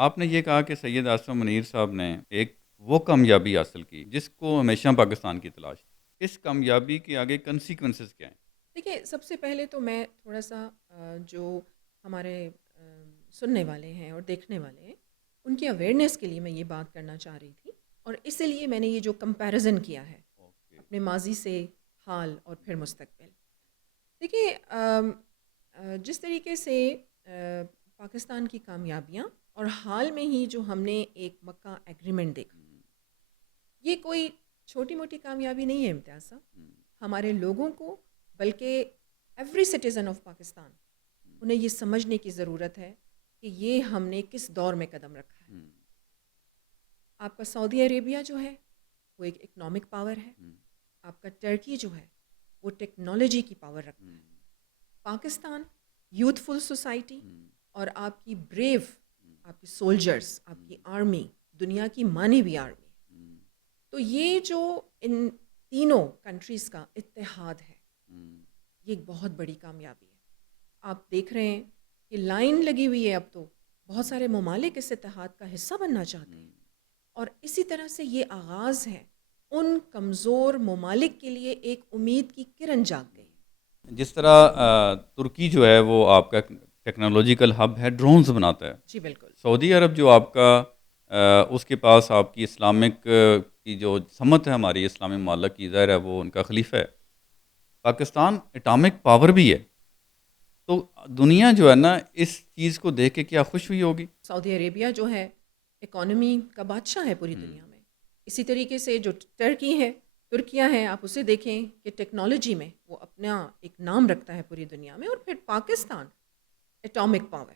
آپ نے یہ کہا کہ سید آصف منیر صاحب نے ایک وہ کامیابی حاصل کی جس کو ہمیشہ پاکستان کی تلاش تھی، اس کامیابی کے آگے کنسیکوینسز کیا ہیں؟ دیکھیے، سب سے پہلے تو میں تھوڑا سا جو ہمارے سننے والے ہیں اور دیکھنے والے ہیں ان کی اویئرنیس کے لیے میں یہ بات کرنا چاہ رہی تھی، اور اسی لیے میں نے یہ جو کمپیریزن کیا ہے اوکے۔ اپنے ماضی سے حال اور پھر مستقبل. دیکھیے، جس طریقے سے پاکستان کی کامیابیاں اور حال میں ہی جو ہم نے ایک مکہ ایگریمنٹ دیکھا، یہ کوئی چھوٹی موٹی کامیابی نہیں ہے امتیاز صاحب. ہمارے لوگوں کو، بلکہ ایوری سٹیزن آف پاکستان، انہیں یہ سمجھنے کی ضرورت ہے کہ یہ ہم نے کس دور میں قدم رکھا ہے. آپ کا سعودی عربیہ جو ہے وہ ایک اکنامک پاور ہے، آپ کا ٹرکی جو ہے وہ ٹیکنالوجی کی پاور رکھتا ہے. پاکستان یوتھفل سوسائٹی، اور آپ کی بریو، آپ کی سولجرز، آپ کی آرمی، دنیا کی مانی ہوئی آرمی. تو یہ جو ان تینوں کنٹریز کا اتحاد ہے، یہ ایک بہت بڑی کامیابی ہے. آپ دیکھ رہے ہیں کہ لائن لگی ہوئی ہے، اب تو بہت سارے ممالک اس اتحاد کا حصہ بننا چاہتے ہیں، اور اسی طرح سے یہ آغاز ہے ان کمزور ممالک کے لیے ایک امید کی کرن جاگ گئی. جس طرح ترکی جو ہے وہ آپ کا ٹیکنالوجیکل ہب ہے، ڈرونز بناتا ہے. جی بالکل. سعودی عرب جو آپ کا اس کے پاس آپ کی اسلامک کی جو سمت ہے ہماری اسلامی ممالک کی، ظاہر ہے وہ ان کا خلیفہ ہے. پاکستان اٹامک پاور بھی ہے، تو دنیا جو ہے نا اس چیز کو دیکھ کے کیا خوش ہوئی ہوگی؟ سعودی عربیہ جو ہے اکانومی کا بادشاہ ہے پوری دنیا میں. اسی طریقے سے جو ٹرکی ہے، ترکیہ ہے، آپ اسے دیکھیں کہ ٹیکنالوجی میں وہ اپنا ایک نام رکھتا ہے پوری دنیا میں. اور پھر پاکستان اٹامک پاور.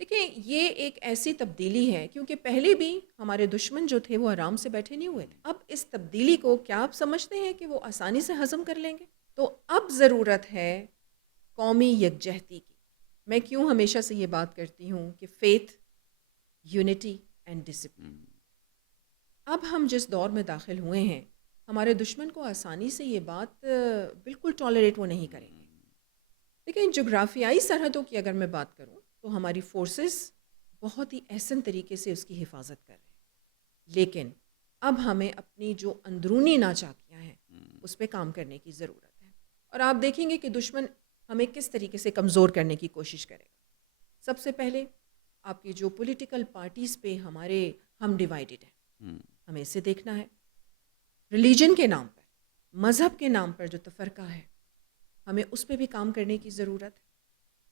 دیکھیں، یہ ایک ایسی تبدیلی ہے، کیونکہ پہلے بھی ہمارے دشمن جو تھے وہ آرام سے بیٹھے نہیں ہوئے تھے. اب اس تبدیلی کو کیا آپ سمجھتے ہیں کہ وہ آسانی سے ہضم کر لیں گے؟ تو اب ضرورت ہے قومی یکجہتی کی. میں کیوں ہمیشہ سے یہ بات کرتی ہوں کہ فیتھ، یونٹی اینڈ ڈسپلن. اب ہم جس دور میں داخل ہوئے ہیں، ہمارے دشمن کو آسانی سے یہ بات بالکل ٹالریٹ وہ نہیں کریں گے. لیکن جغرافیائی سرحدوں کی اگر میں بات کروں تو ہماری فورسز بہت ہی احسن طریقے سے اس کی حفاظت کر رہے ہیں. لیکن اب ہمیں اپنی جو اندرونی ناچاکیاں ہیں اس پہ کام کرنے کی ضرورت ہے. اور آپ دیکھیں گے کہ دشمن ہمیں کس طریقے سے کمزور کرنے کی کوشش کرے گا. سب سے پہلے آپ کی جو پولیٹیکل پارٹیز پہ ہم ڈیوائیڈڈ ہیں، ہمیں اسے دیکھنا ہے. ریلیجن کے نام پر، مذہب کے نام پر جو تفرقہ ہے، ہمیں اس پہ بھی کام کرنے کی ضرورت ہے.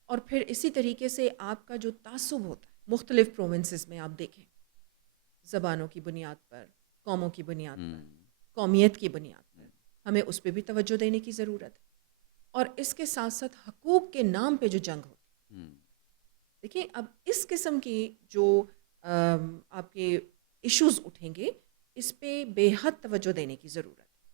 اور پھر اسی طریقے سے آپ کا جو تعصب ہوتا ہے مختلف پروونسز میں، آپ دیکھیں زبانوں کی بنیاد پر، قوموں کی بنیاد پر، قومیت کی بنیاد پر، ہمیں اس پہ بھی توجہ دینے کی ضرورت ہے. اور اس کے ساتھ ساتھ حقوق کے نام پہ جو جنگ ہوتی ہے، دیکھیں اب اس قسم کی جو آپ کے ایشوز اٹھیں گے، اس پہ بے حد توجہ دینے کی ضرورت ہے.